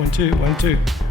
1 2 1 2.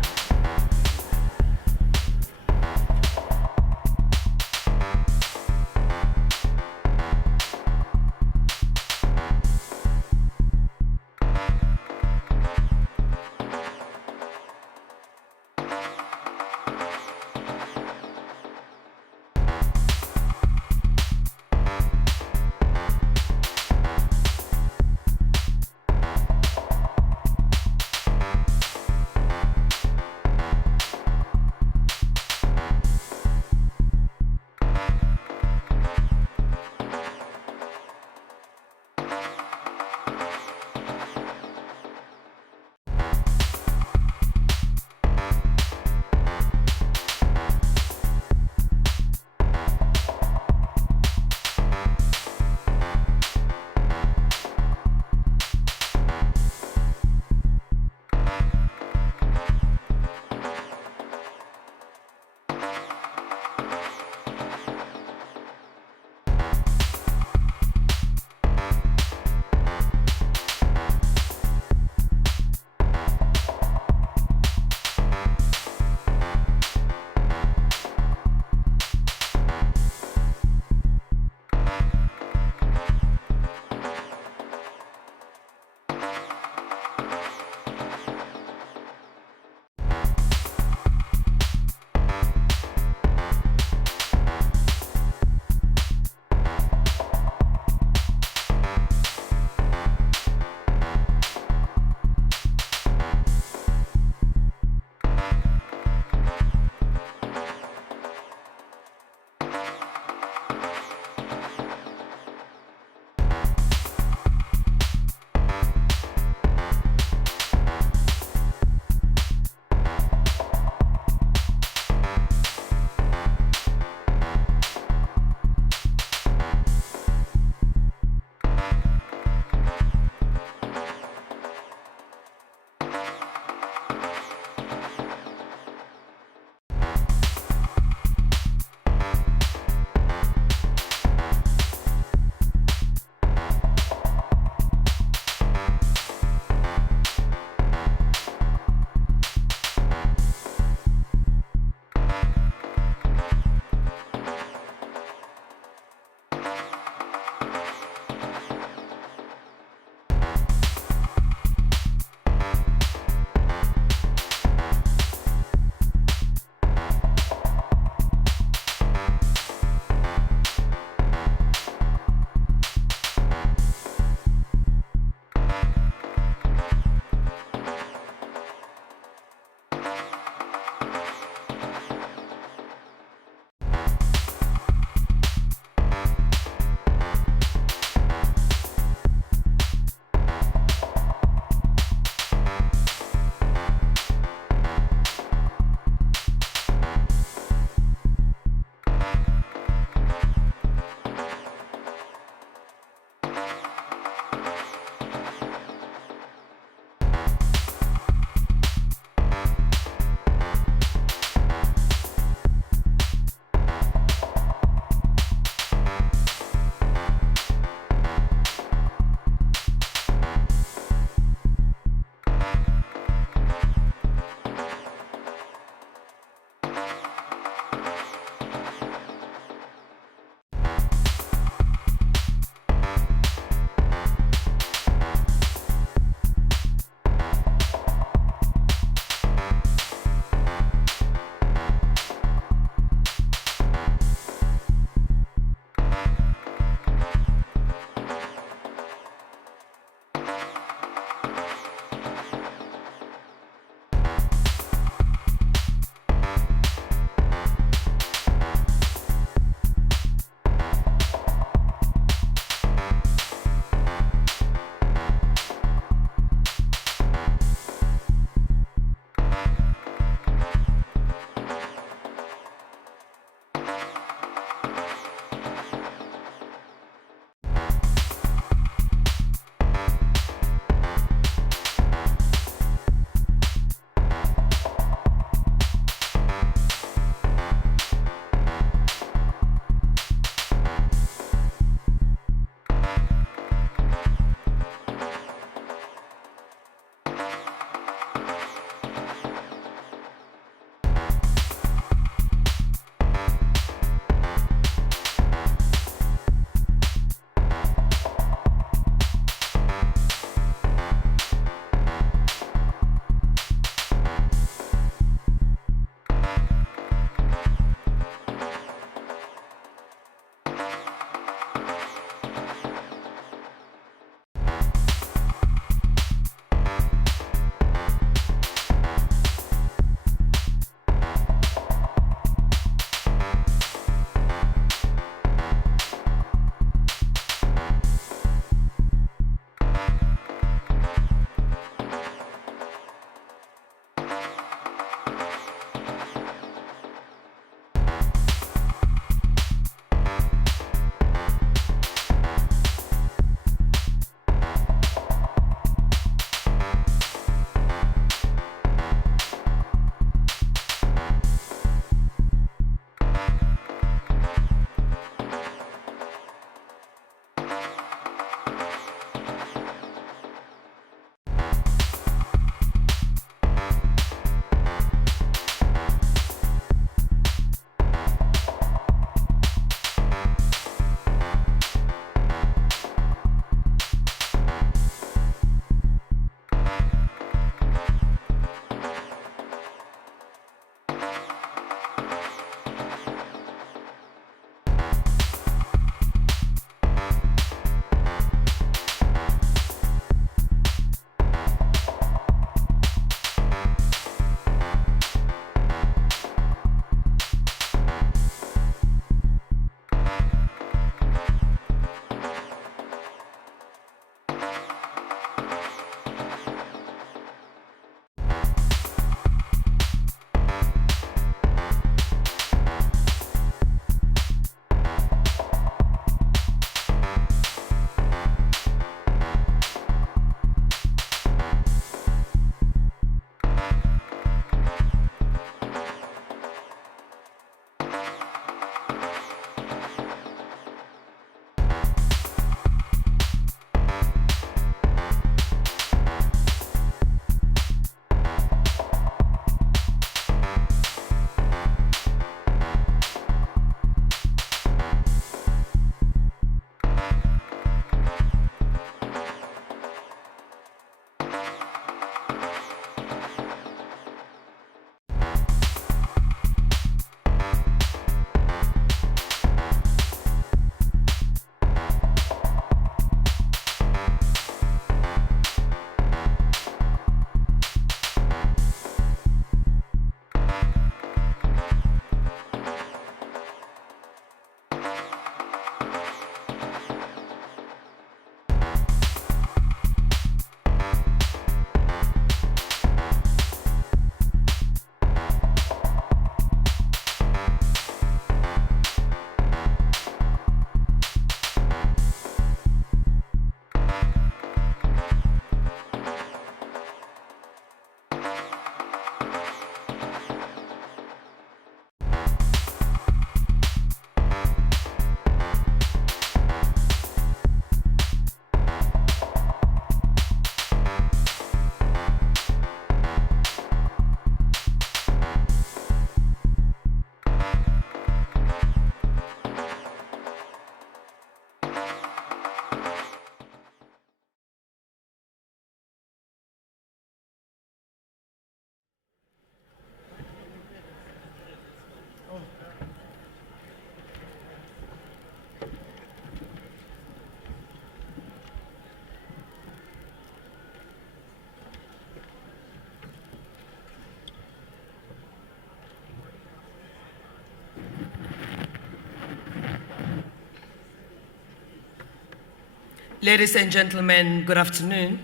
Ladies and gentlemen, good afternoon.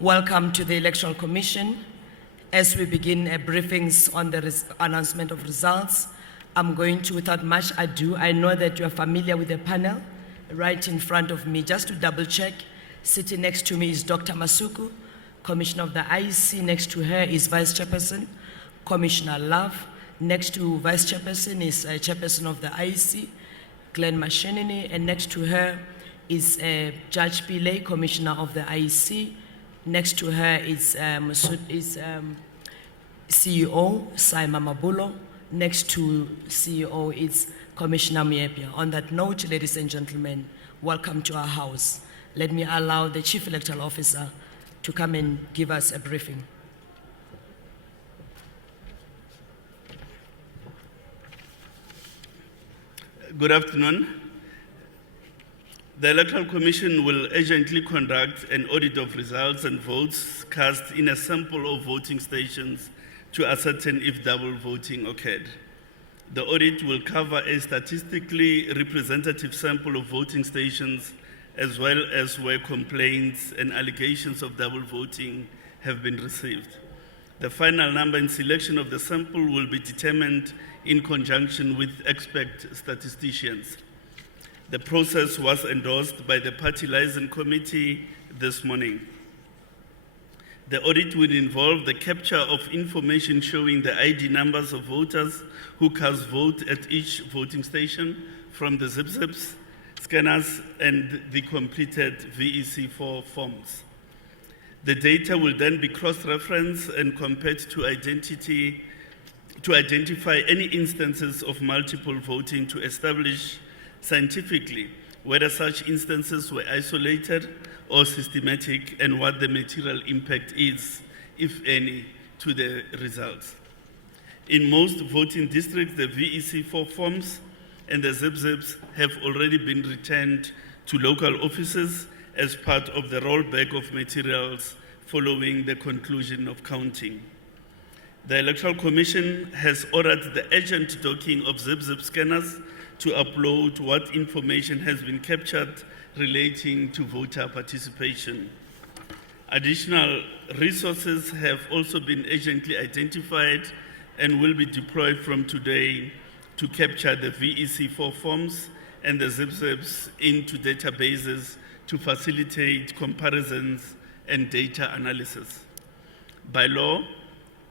Welcome to the Electoral Commission. As we begin briefings on the announcement of results, I'm going to, without much ado, I know that you are familiar with the panel right in front of me. Just to double check, sitting next to me is Dr. Masuku, Commissioner of the IEC. Next to her is Vice Chairperson, Commissioner Love. Next to Vice Chairperson is Chairperson of the IEC, Glenn Mashinini, and next to her is Judge Pillay, Commissioner of the IEC. Next to her is CEO Saima Mabulo. Next to CEO is Commissioner Miepia. On that note, ladies and gentlemen, welcome to our house. Let me allow the Chief Electoral Officer to come and give us a briefing. Good afternoon. The Electoral Commission will urgently conduct an audit of results and votes cast in a sample of voting stations to ascertain if double voting occurred. The audit will cover a statistically representative sample of voting stations as well as where complaints and allegations of double voting have been received. The final number and selection of the sample will be determined in conjunction with expert statisticians. The process was endorsed by the Party Liaison Committee this morning. The audit will involve the capture of information showing the ID numbers of voters who cast vote at each voting station from the zip-zips, scanners, and the completed VEC4 forms. The data will then be cross-referenced and compared to identify any instances of multiple voting to establish scientifically whether such instances were isolated or systematic and what the material impact is, if any, to the results. In most voting districts, the VEC4 forms and the zip-zips have already been returned to local offices as part of the rollback of materials following the conclusion of counting. The Electoral Commission has ordered the urgent docking of zip-zip scanners to upload what information has been captured relating to voter participation. Additional resources have also been urgently identified and will be deployed from today to capture the VEC4 forms and the zip-zips into databases to facilitate comparisons and data analysis. By law,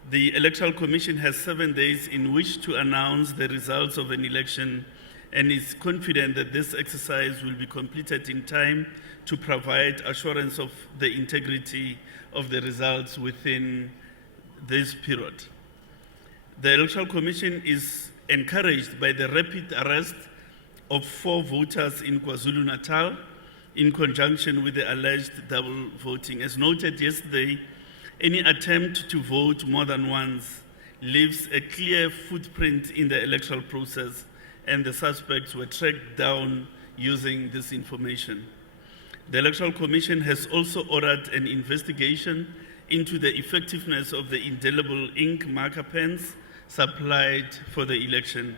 the Electoral Commission has 7 days in which to announce the results of an election and is confident that this exercise will be completed in time to provide assurance of the integrity of the results within this period. The Electoral Commission is encouraged by the rapid arrest of 4 voters in KwaZulu-Natal in conjunction with the alleged double voting. As noted yesterday, any attempt to vote more than once leaves a clear footprint in the electoral process, and the suspects were tracked down using this information. The Electoral Commission has also ordered an investigation into the effectiveness of the indelible ink marker pens supplied for the election.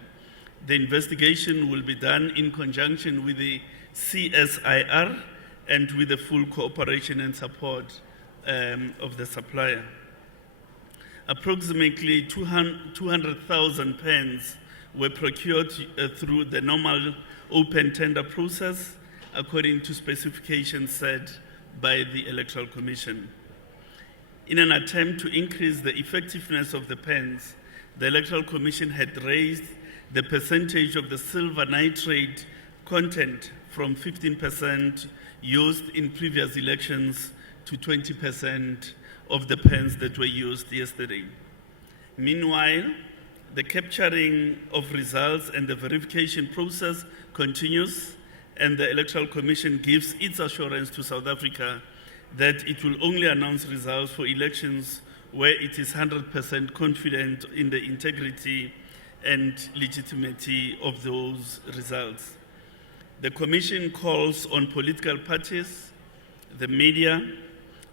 The investigation will be done in conjunction with the CSIR and with the full cooperation and support of the supplier. Approximately 200,000 pens were procured through the normal open tender process according to specifications set by the Electoral Commission. In an attempt to increase the effectiveness of the pens, the Electoral Commission had raised the percentage of the silver nitrate content from 15% used in previous elections to 20% of the pens that were used yesterday. Meanwhile, the capturing of results and the verification process continues, and the Electoral Commission gives its assurance to South Africa that it will only announce results for elections where it is 100% confident in the integrity and legitimacy of those results. The Commission calls on political parties, the media,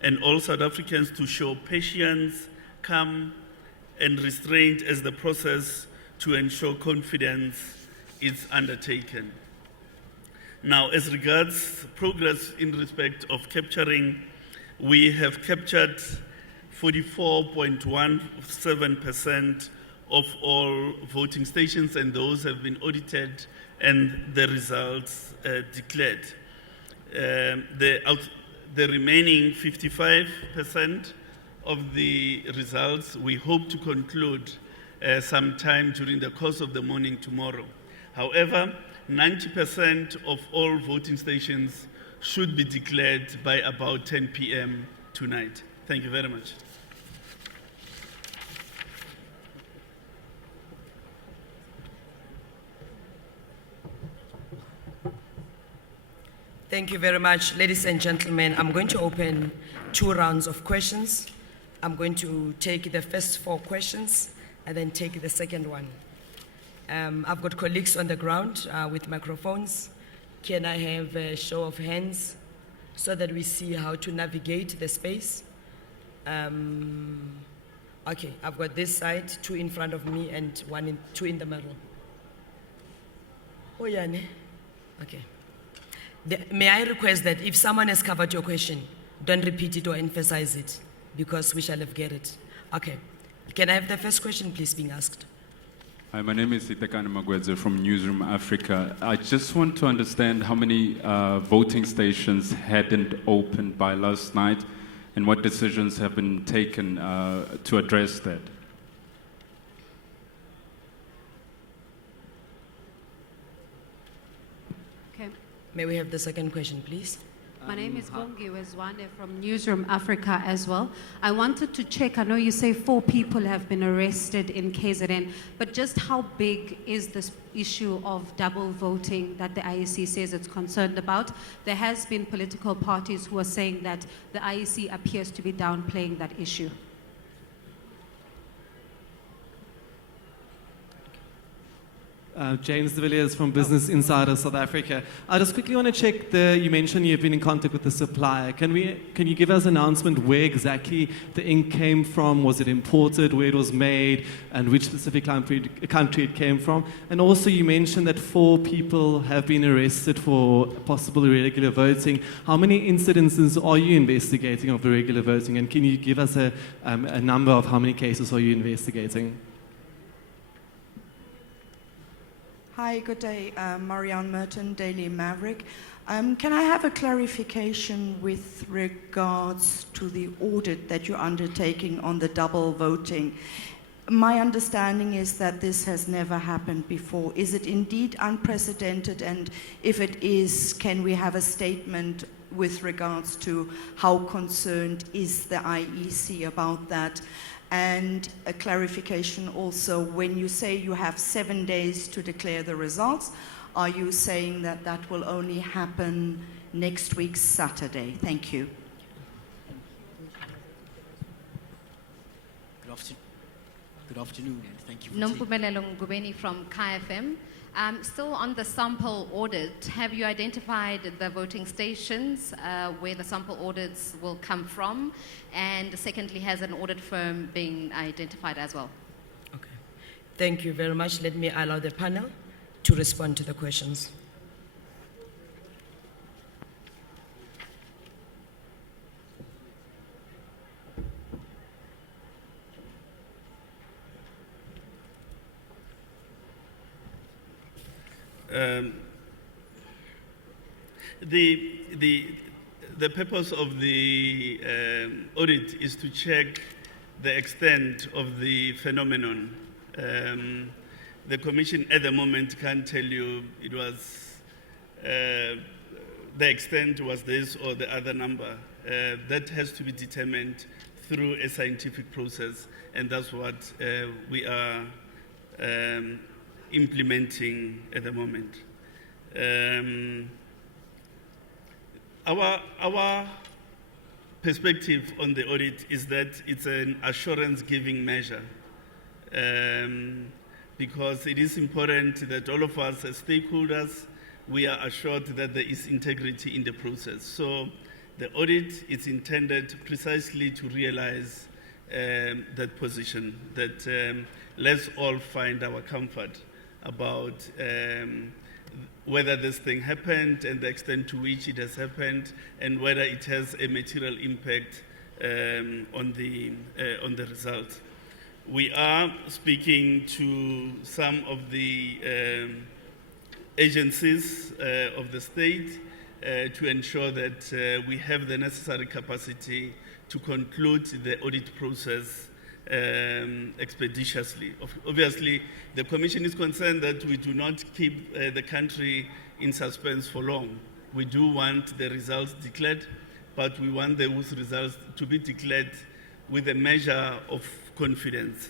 and all South Africans to show patience, calm, and restraint as the process to ensure confidence is undertaken. Now, as regards progress in respect of capturing, we have captured 44.17% of all voting stations, and those have been audited and the results declared. The remaining 55% of the results we hope to conclude sometime during the course of the morning tomorrow. However, 90% of all voting stations should be declared by about 10 p.m. tonight. Thank you very much. Thank you very much. Ladies and gentlemen, I'm going to open 2 rounds of questions. I'm going to take the first 4 questions and then take the second one. I've got colleagues on the ground with microphones. Can I have a show of hands so that we see how to navigate the space? Okay, I've got this side, 2 in front of me and 2 in the middle. Oh, yeah, ne? Okay. May I request that if someone has covered your question, don't repeat it or emphasize it, because we shall have get it. Okay. Can I have the first question, please, being asked? Hi, my name is Itekane Magwedze from Newsroom Africa. I just want to understand how many voting stations hadn't opened by last night and what decisions have been taken to address that. Okay. May we have the second question, please? My name is Bongi Wezwane from Newsroom Africa as well. I wanted to check, I know you say 4 people have been arrested in KZN, but just how big is this issue of double voting that the IEC says it's concerned about? There has been political parties who are saying that the IEC appears to be downplaying that issue. James de Villiers from Business Insider South Africa. I just quickly want to check you mentioned you've been in contact with the supplier. Can you give us an announcement where exactly the ink came from? Was it imported, where it was made, and which specific country it came from? And also you mentioned that 4 people have been arrested for possible irregular voting. How many incidences are you investigating of irregular voting? And can you give us a number of how many cases are you investigating? Hi, good day. Marianne Merton, Daily Maverick. Can I have a clarification with regards to the audit that you're undertaking on the double voting? My understanding is that this has never happened before. Is it indeed unprecedented? And if it is, can we have a statement with regards to how concerned is the IEC about that? And a clarification also, when you say you have 7 days to declare the results, are you saying that that will only happen next week, Saturday? Thank you. Good afternoon, and thank you for Nompumelelo Ngubeni from KFM. Still on the sample audit, have you identified the voting stations where the sample audits will come from? And secondly, has an audit firm been identified as well? Okay. Thank you very much. Let me allow the panel to respond to the questions. The purpose of the audit is to check the extent of the phenomenon. The Commission at the moment can't tell you it was the extent was this or the other number. That has to be determined through a scientific process, and that's what we are implementing at the moment. Our perspective on the audit is that it's an assurance-giving measure, because it is important that all of us as stakeholders, we are assured that there is integrity in the process. So the audit is intended precisely to realize that position, that let's all find our comfort about whether this thing happened and the extent to which it has happened, and whether it has a material impact on the results. We are speaking to some of the agencies of the state to ensure that we have the necessary capacity to conclude the audit process expeditiously. Obviously, the Commission is concerned that we do not keep the country in suspense for long. We do want the results declared, but we want those results to be declared with a measure of confidence.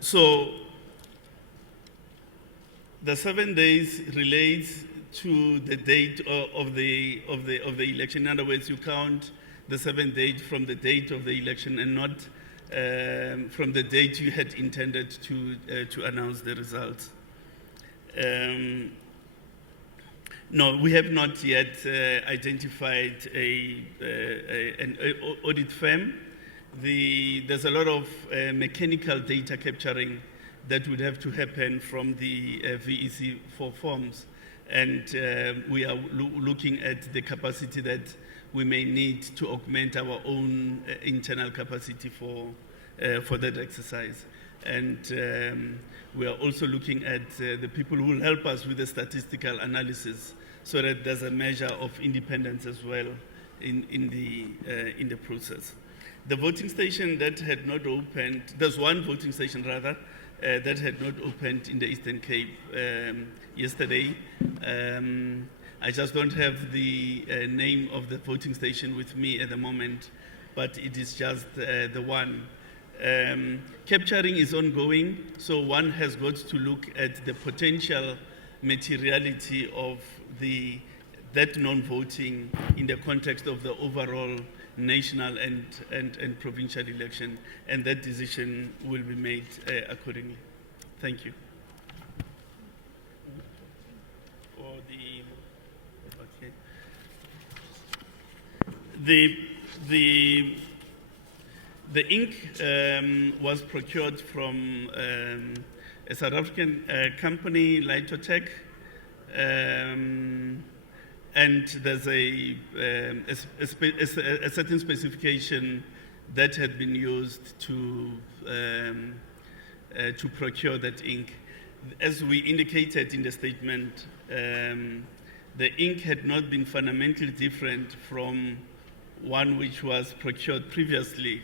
So the 7 days relates to the date of the election. In other words, you count the 7 days from the date of the election and not from the date you had intended to announce the results. No, we have not yet identified an audit firm. There's a lot of mechanical data capturing that would have to happen from the VEC for forms. And we are looking at the capacity that we may need to augment our own internal capacity for that exercise. And we are also looking at the people who will help us with the statistical analysis so that there's a measure of independence as well in the process. The voting station that had not opened, there's one voting station rather, that had not opened in the Eastern Cape yesterday. I just don't have the name of the voting station with me at the moment, but it is just the one. Capturing is ongoing, so one has got to look at the potential materiality of that non-voting in the context of the overall national and provincial election, and that decision will be made accordingly. Thank you. The ink was procured from a South African company, Litotech, and there's a certain specification that had been used to procure that ink. As we indicated in the statement, the ink had not been fundamentally different from one which was procured previously,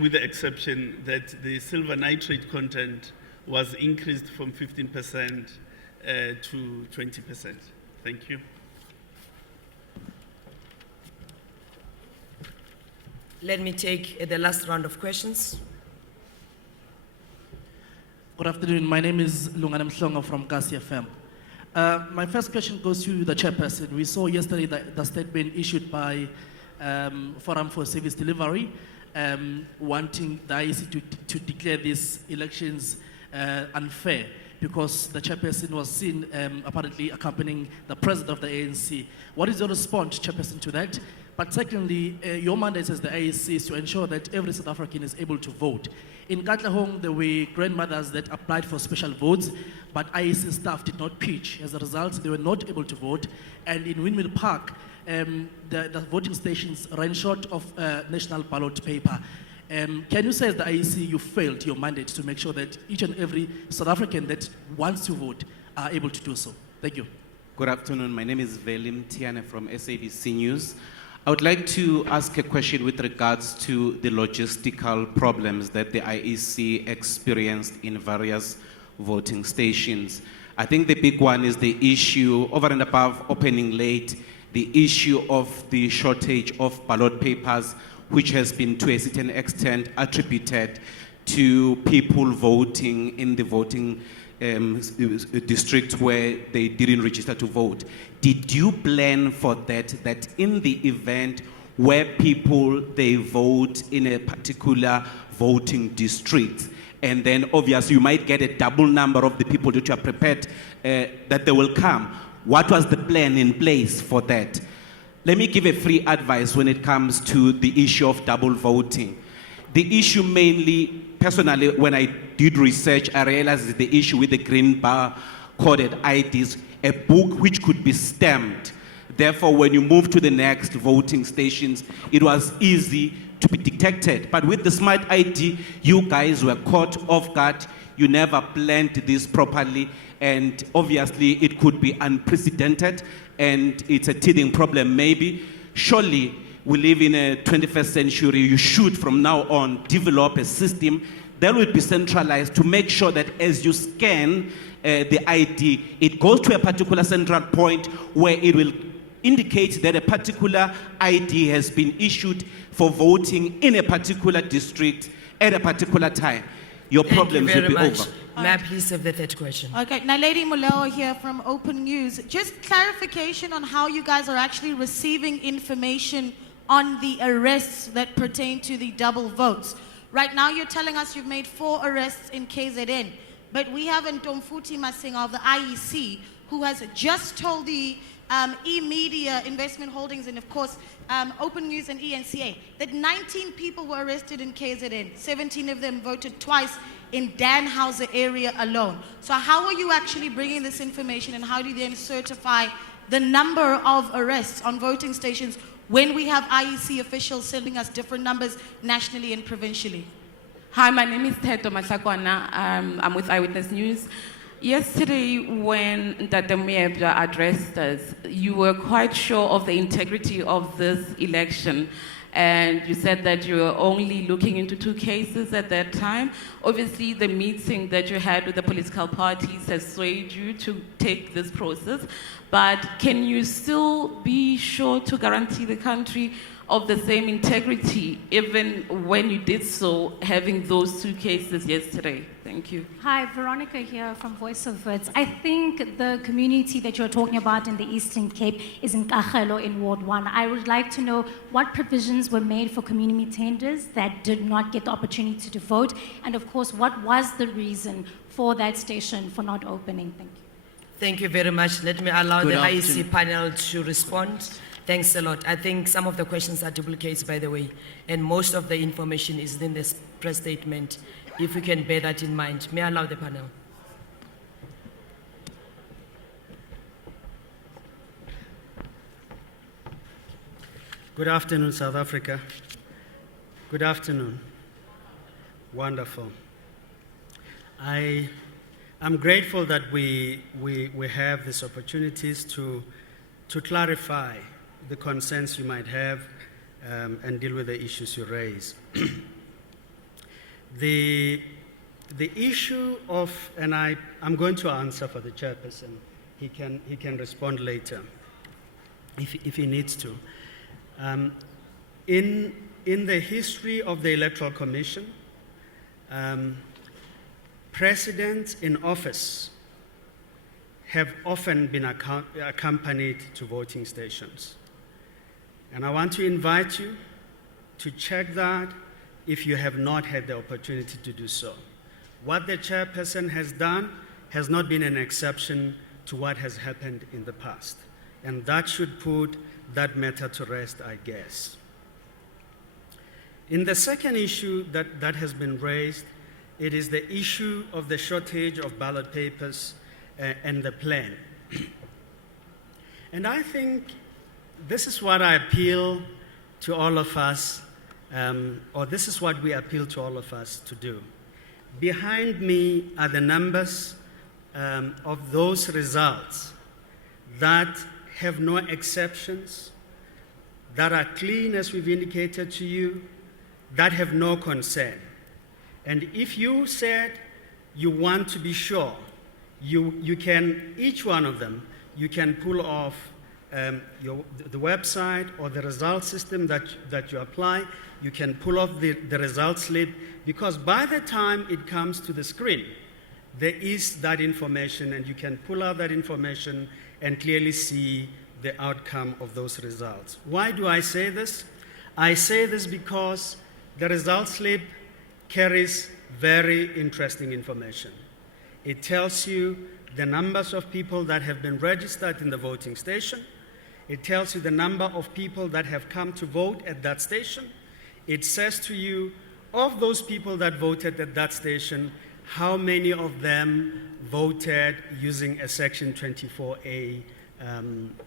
with the exception that the silver nitrate content was increased from 15% to 20%. Thank you. Let me take the last round of questions. Good afternoon. My name is Lunganam Mhlongo from Kasi FM. My first question goes to the chairperson. We saw yesterday the statement issued by Forum for Service Delivery wanting the IEC to declare these elections unfair because the chairperson was seen apparently accompanying the president of the ANC. What is your response, chairperson, to that? But secondly, your mandate as the IEC is to ensure that every South African is able to vote. In Katlehong, there were grandmothers that applied for special votes, but IEC staff did not pitch. As a result, they were not able to vote. And in Windmill Park, the voting stations ran short of national ballot paper. Can you say as the IEC you failed your mandate to make sure that each and every South African that wants to vote are able to do so? Thank you. Good afternoon. My name is Velim Tiane from SABC News. I would like to ask a question with regards to the logistical problems that the IEC experienced in various voting stations. I think the big one is the issue, over and above opening late, the issue of the shortage of ballot papers, which has been to a certain extent attributed to people voting in the voting districts where they didn't register to vote. Did you plan for that in the event where people, they vote in a particular voting district, and then obviously you might get a double number of the people that you are prepared that they will come? What was the plan in place for that? Let me give a free advice when it comes to the issue of double voting. The issue mainly, personally, when I did research, I realized the issue with the green bar coded IDs, a book which could be stamped. Therefore, when you move to the next voting stations, it was easy to be detected. But with the smart ID, you guys were caught off guard. You never planned this properly, and obviously it could be unprecedented, and it's a teething problem maybe. Surely, we live in a 21st century. You should, from now on, develop a system that will be centralized to make sure that as you scan the ID, it goes to a particular central point where it will indicate that a particular ID has been issued for voting in a particular district at a particular time. Your problems will be over. May I please have the third question? Okay, now Lady Muleo here from Open News. Just clarification on how you guys are actually receiving information on the arrests that pertain to the double votes. Right now you're telling us you've made 4 arrests in KZN, but we have Ntomfuthi Masinga of the IEC who has just told the e-media investment holdings and of course Open News and ENCA that 19 people were arrested in KZN. 17 of them voted twice in Danhauser area alone. So how are you actually bringing this information, and how do you then certify the number of arrests on voting stations when we have IEC officials sending us different numbers nationally and provincially? Hi, my name is Teto Mashakwana. I'm with Eyewitness News. Yesterday, when Ndate Moyebja addressed us, you were quite sure of the integrity of this election. And you said that you were only looking into 2 cases at that time. Obviously, the meeting that you had with the political parties has swayed you to take this process. But can you still be sure to guarantee the country of the same integrity, even when you did so, having those 2 cases yesterday? Thank you. Hi, Veronica here from Voice of Words. I think the community that you're talking about in the Eastern Cape is in Kagelo in Ward 1. I would like to know what provisions were made for community tenders that did not get the opportunity to vote, and of course, what was the reason for that station for not opening? Thank you. Thank you very much. Let me allow Good the afternoon. IEC panel to respond. Thanks a lot. I think some of the questions are duplicates, by the way, and most of the information is in this press statement. If we can bear that in mind, may I allow the panel? Good afternoon, South Africa. Good afternoon. Wonderful. I'm grateful that we have these opportunities to clarify the concerns you might have and deal with the issues you raise. The issue of, and I'm going to answer for the chairperson. He can respond later if he needs to. In the history of the Electoral Commission, presidents in office have often been accompanied to voting stations. And I want to invite you to check that if you have not had the opportunity to do so. What the chairperson has done has not been an exception to what has happened in the past. And that should put that matter to rest, I guess. In the second issue that has been raised, it is the issue of the shortage of ballot papers and the plan. And I think this is what I appeal to all of us, or this is what we appeal to all of us to do. Behind me are the numbers of those results that have no exceptions, that are clean, as we've indicated to you, that have no concern. And if you said you want to be sure, you can, each one of them, you can pull off the website or the result system that you apply. You can pull off the result slip, because by the time it comes to the screen, there is that information, and you can pull out that information and clearly see the outcome of those results. Why do I say this? I say this because the result slip carries very interesting information. It tells you the numbers of people that have been registered in the voting station. It tells you the number of people that have come to vote at that station. It says to you, of those people that voted at that station, how many of them voted using a Section 24A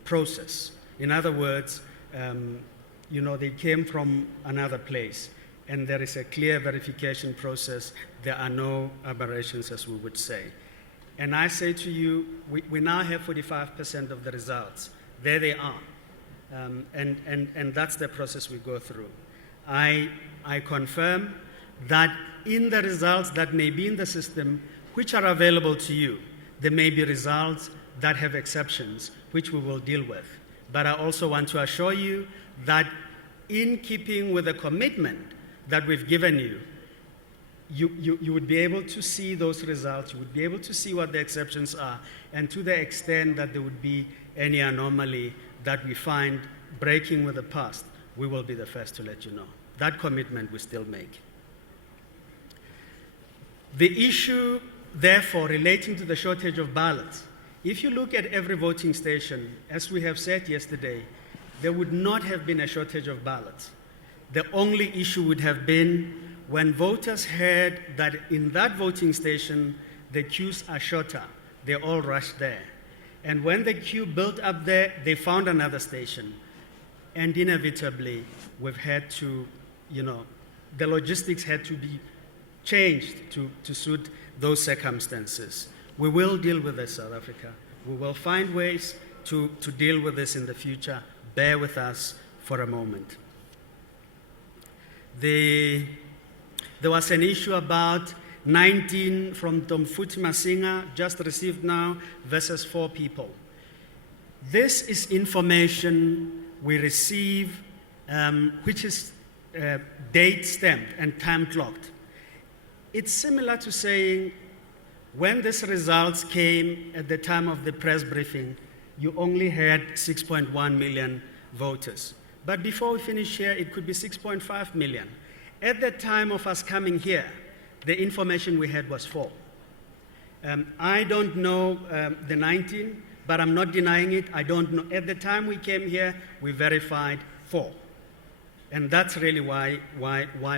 process. In other words, they came from another place, and there is a clear verification process. There are no aberrations, as we would say. And I say to you, we now have 45% of the results. There they are. And that's the process we go through. I confirm that in the results that may be in the system, which are available to you, there may be results that have exceptions, which we will deal with. But I also want to assure you that in keeping with the commitment that we've given you, you would be able to see those results, you would be able to see what the exceptions are, and to the extent that there would be any anomaly that we find breaking with the past, we will be the first to let you know. That commitment we still make. The issue, therefore, relating to the shortage of ballots, if you look at every voting station, as we have said yesterday, there would not have been a shortage of ballots. The only issue would have been when voters heard that in that voting station, the queues are shorter, they all rushed there. And when the queue built up there, they found another station. And inevitably, we've had to, the logistics had to be changed to suit those circumstances. We will deal with this, South Africa. We will find ways to deal with this in the future. Bear with us for a moment. There was an issue about 19 from Tomfuti Masinga, just received now, versus 4 people. This is information we receive, which is date stamped and time clocked. It's similar to saying, when these results came at the time of the press briefing, you only had 6.1 million voters. But before we finish here, it could be 6.5 million. At the time of us coming here, the information we had was 4. I don't know the 19, but I'm not denying it. I don't know. At the time we came here, we verified 4. And that's really why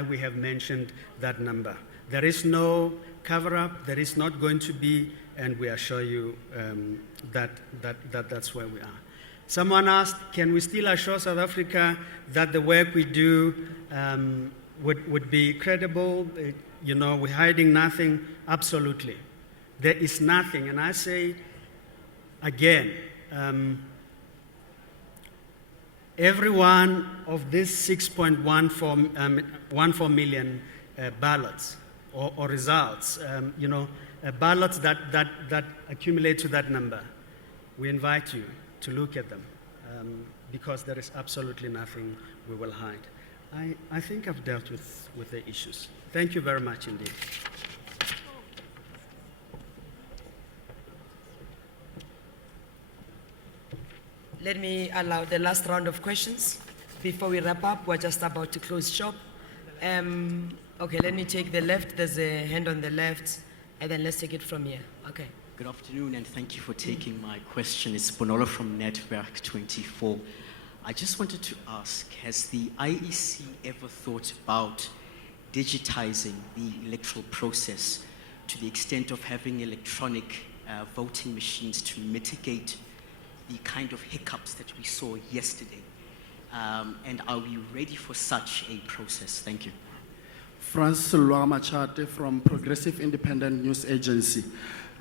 we have mentioned that number. There is no cover-up. There is not going to be, and we assure you that's where we are. Someone asked, can we still assure South Africa that the work we do would be credible? We're hiding nothing. Absolutely. There is nothing. And I say, again, every one of these 6.14 million ballots or results, ballots that accumulate to that number, we invite you to look at them because there is absolutely nothing we will hide. I think I've dealt with the issues. Thank you very much indeed. Let me allow the last round of questions before we wrap up. We're just about to close shop. Okay, let me take the left. There's a hand on the left, and then let's take it from here. Okay. Good afternoon, and thank you for taking my question. It's Bonolo from Network 24. I just wanted to ask, has the IEC ever thought about digitizing the electoral process to the extent of having electronic voting machines to mitigate the kind of hiccups that we saw yesterday? And are we ready for such a process? Thank you. Francis Luamachate from Progressive Independent News Agency.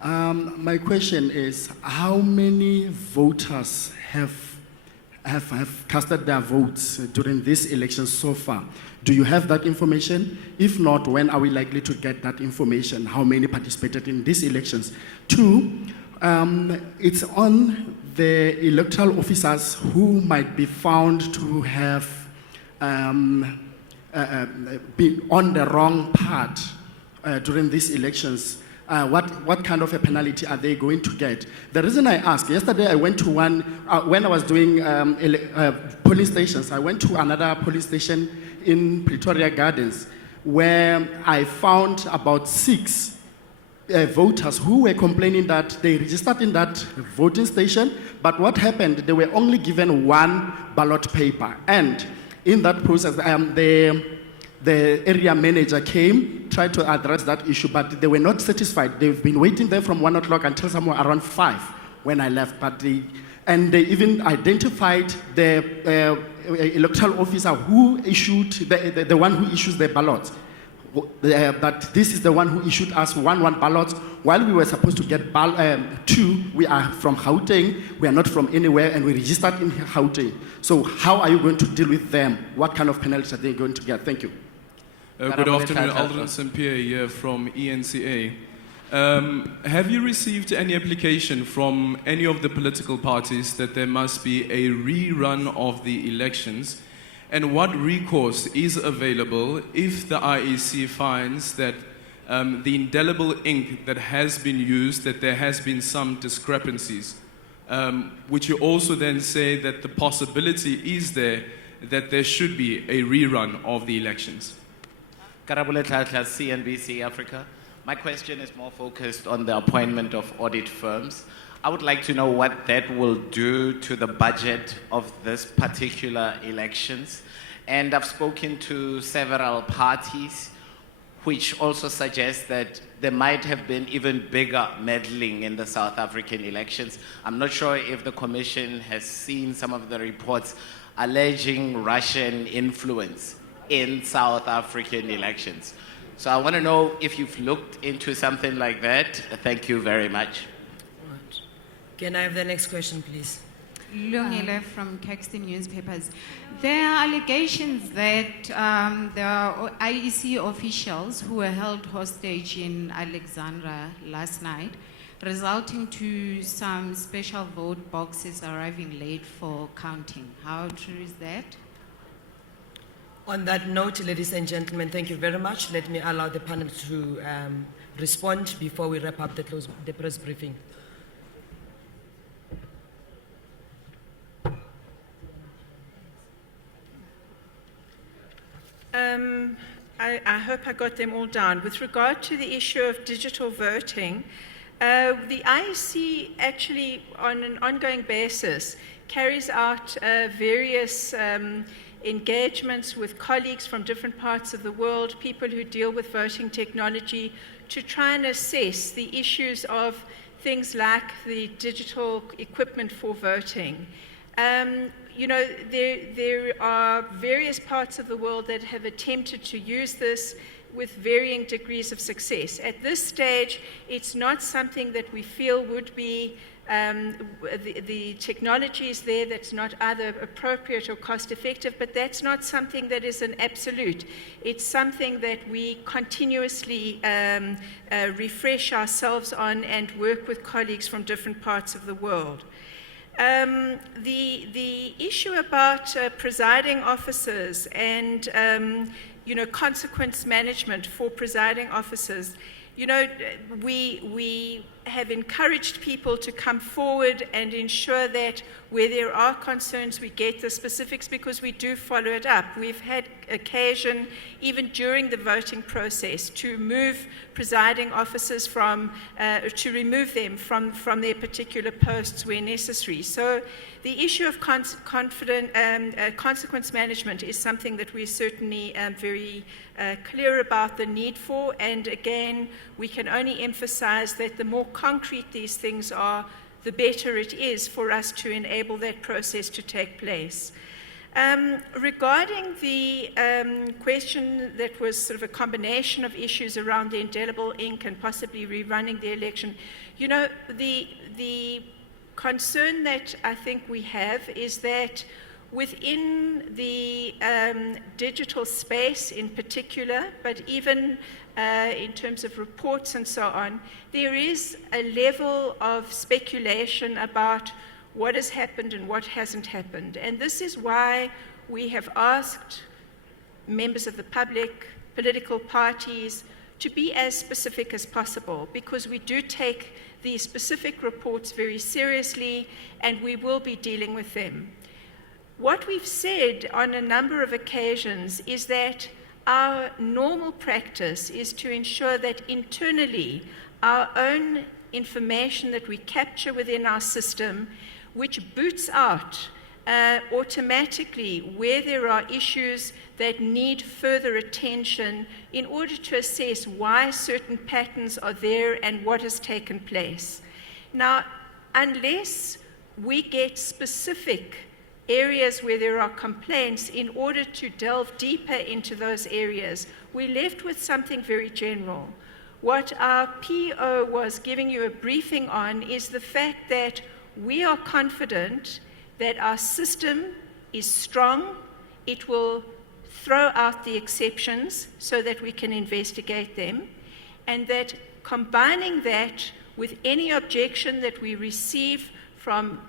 My question is, how many voters have casted their votes during this election so far? Do you have that information? If not, when are we likely to get that information? How many participated in these elections? 2, it's on the electoral officers who might be found to have been on the wrong path during these elections. What kind of a penalty are they going to get? The reason I ask, yesterday I went to one, when I was doing polling stations, I went to another police station in Pretoria Gardens where I found about 6 voters who were complaining that they registered in that voting station, but what happened, they were only given 1 ballot paper. And in that process, the area manager came, tried to address that issue, but they were not satisfied. They've been waiting there from 1 o'clock until somewhere around 5 when I left. They even identified the electoral officer who issued, the one who issues the ballots. That this is the one who issued us one ballot, while we were supposed to get 2. We are from Gauteng, we are not from anywhere, and we registered in Gauteng. So how are you going to deal with them? What kind of penalties are they going to get? Thank you. Good afternoon, Alderman St-Pierre here from ENCA. Have you received any application from any of the political parties that there must be a rerun of the elections? And what recourse is available if the IEC finds that the indelible ink that has been used, that there has been some discrepancies? Would you also then say that the possibility is there that there should be a rerun of the elections? Karabule Tlatla, CNBC Africa. My question is more focused on the appointment of audit firms. I would like to know what that will do to the budget of this particular elections. And I've spoken to several parties which also suggest that there might have been even bigger meddling in the South African elections. I'm not sure if the Commission has seen some of the reports alleging Russian influence in South African elections. So I want to know if you've looked into something like that. Thank you very much. Right. Can I have the next question, please? Lungile from Caxton Newspapers. There are allegations that there are IEC officials who were held hostage in Alexandra last night, resulting to some special vote boxes arriving late for counting. How true is that? On that note, ladies and gentlemen, thank you very much. Let me allow the panel to respond before we wrap up the press briefing. I hope I got them all down. With regard to the issue of digital voting, the IEC actually, on an ongoing basis, carries out various engagements with colleagues from different parts of the world, people who deal with voting technology, to try and assess the issues of things like the digital equipment for voting. You know, there are various parts of the world that have attempted to use this with varying degrees of success. At this stage, it's not something that we feel would be the technology is there that's not either appropriate or cost effective, but that's not something that is an absolute. It's something that we continuously refresh ourselves on and work with colleagues from different parts of the world. The issue about presiding officers and you know, consequence management for presiding officers, you know, we have encouraged people to come forward and ensure that where there are concerns, we get the specifics, because we do follow it up. We've had occasion, even during the voting process, to move presiding officers from, to remove them from their particular posts where necessary. So the issue of consequence management is something that we're certainly very clear about the need for, and again, we can only emphasize that the more concrete these things are, the better it is for us to enable that process to take place. Regarding the question that was sort of a combination of issues around the indelible ink and possibly rerunning the election, you know, the concern that I think we have is that within the digital space in particular, but even in terms of reports and so on, there is a level of speculation about what has happened and what hasn't happened. And this is why we have asked members of the public, political parties, to be as specific as possible, because we do take these specific reports very seriously and we will be dealing with them. What we've said on a number of occasions is that our normal practice is to ensure that internally our own information that we capture within our system, which boots out automatically where there are issues that need further attention in order to assess why certain patterns are there and what has taken place. Now, unless we get specific areas where there are complaints in order to delve deeper into those areas, we're left with something very general. What our PO was giving you a briefing on is the fact that we are confident that our system is strong. It will throw out the exceptions so that we can investigate them, and that combining that with any objection that we receive from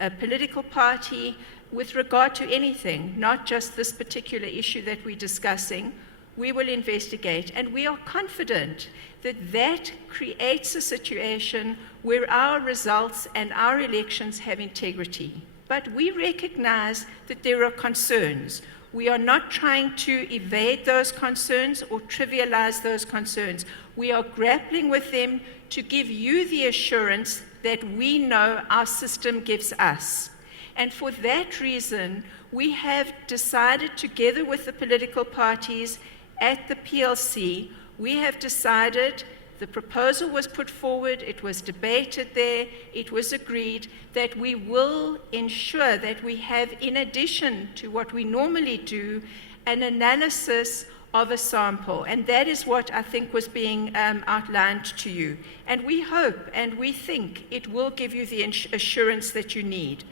a political party with regard to anything, not just this particular issue that we're discussing, we will investigate. And we are confident that that creates a situation where our results and our elections have integrity. But we recognize that there are concerns. We are not trying to evade those concerns or trivialize those concerns. We are grappling with them to give you the assurance that we know our system gives us. And for that reason, we have decided, together with the political parties at the PLC, we have decided, the proposal was put forward, it was debated there, it was agreed that we will ensure that we have, in addition to what we normally do, an analysis of a sample. And that is what I think was being outlined to you. And we hope and we think it will give you the assurance that you need.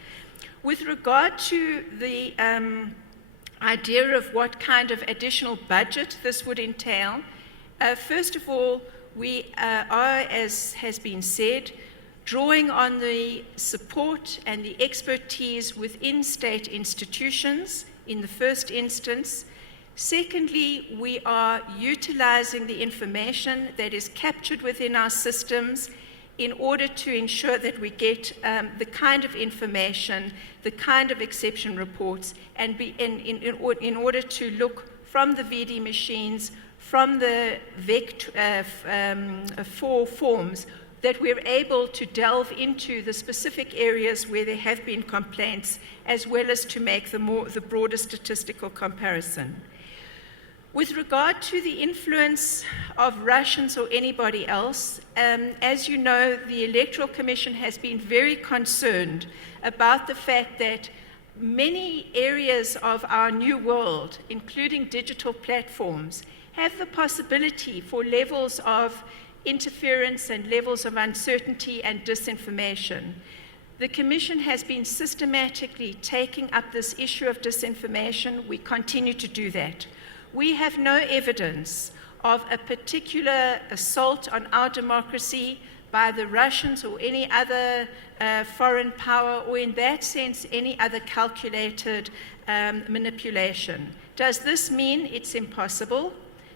With regard to the idea of what kind of additional budget this would entail, first of all, we are, as has been said, drawing on the support and the expertise within state institutions in the first instance. Secondly, we are utilizing the information that is captured within our systems in order to ensure that we get the kind of information, the kind of exception reports, and be in order to look from the VD machines, from the VEC 4 forms, that we're able to delve into the specific areas where there have been complaints, as well as to make the broader statistical comparison. With regard to the influence of Russians or anybody else, as you know, the Electoral Commission has been very concerned about the fact that many areas of our new world, including digital platforms, have the possibility for levels of interference and levels of uncertainty and disinformation. The Commission has been systematically taking up this issue of disinformation. We continue to do that. We have no evidence of a particular assault on our democracy by the Russians or any other foreign power, or in that sense, any other calculated manipulation. Does this mean it's impossible?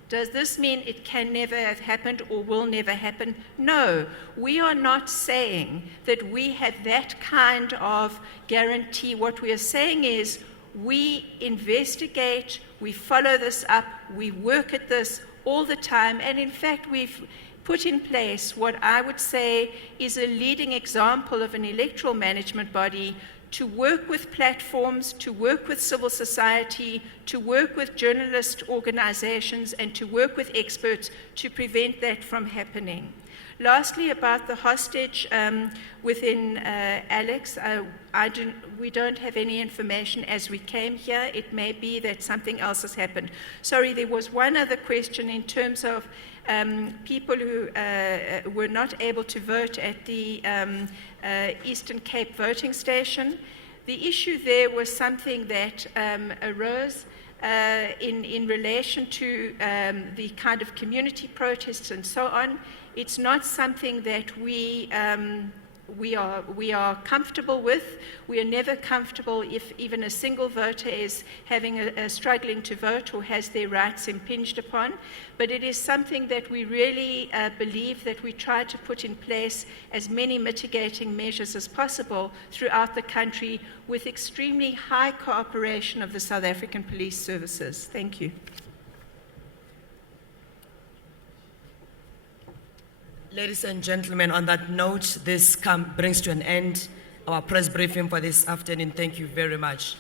Does this mean it can never have happened or will never happen? No, we are not saying that we have that kind of guarantee. What we are saying is we investigate, we follow this up, we work at this all the time, and in fact we've put in place what I would say is a leading example of an electoral management body to work with platforms, to work with civil society, to work with journalist organizations, and to work with experts to prevent that from happening. Lastly, about the hostage within Alex, we don't have any information as we came here. It may be that something else has happened. Sorry, there was one other question in terms of people who were not able to vote at the Eastern Cape voting station. The issue there was something that arose in relation to the kind of community protests and so on. It's not something that we are comfortable with. We are never comfortable if even a single voter is struggling to vote or has their rights impinged upon. But it is something that we really believe that we try to put in place as many mitigating measures as possible throughout the country with extremely high cooperation of the South African Police Services. Thank you. Ladies and gentlemen, on that note, this brings to an end our press briefing for this afternoon. Thank you very much.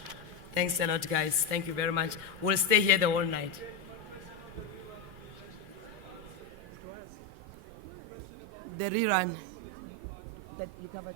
Thanks a lot, guys. Thank you very much. We'll stay here the whole night. The rerun that you covered.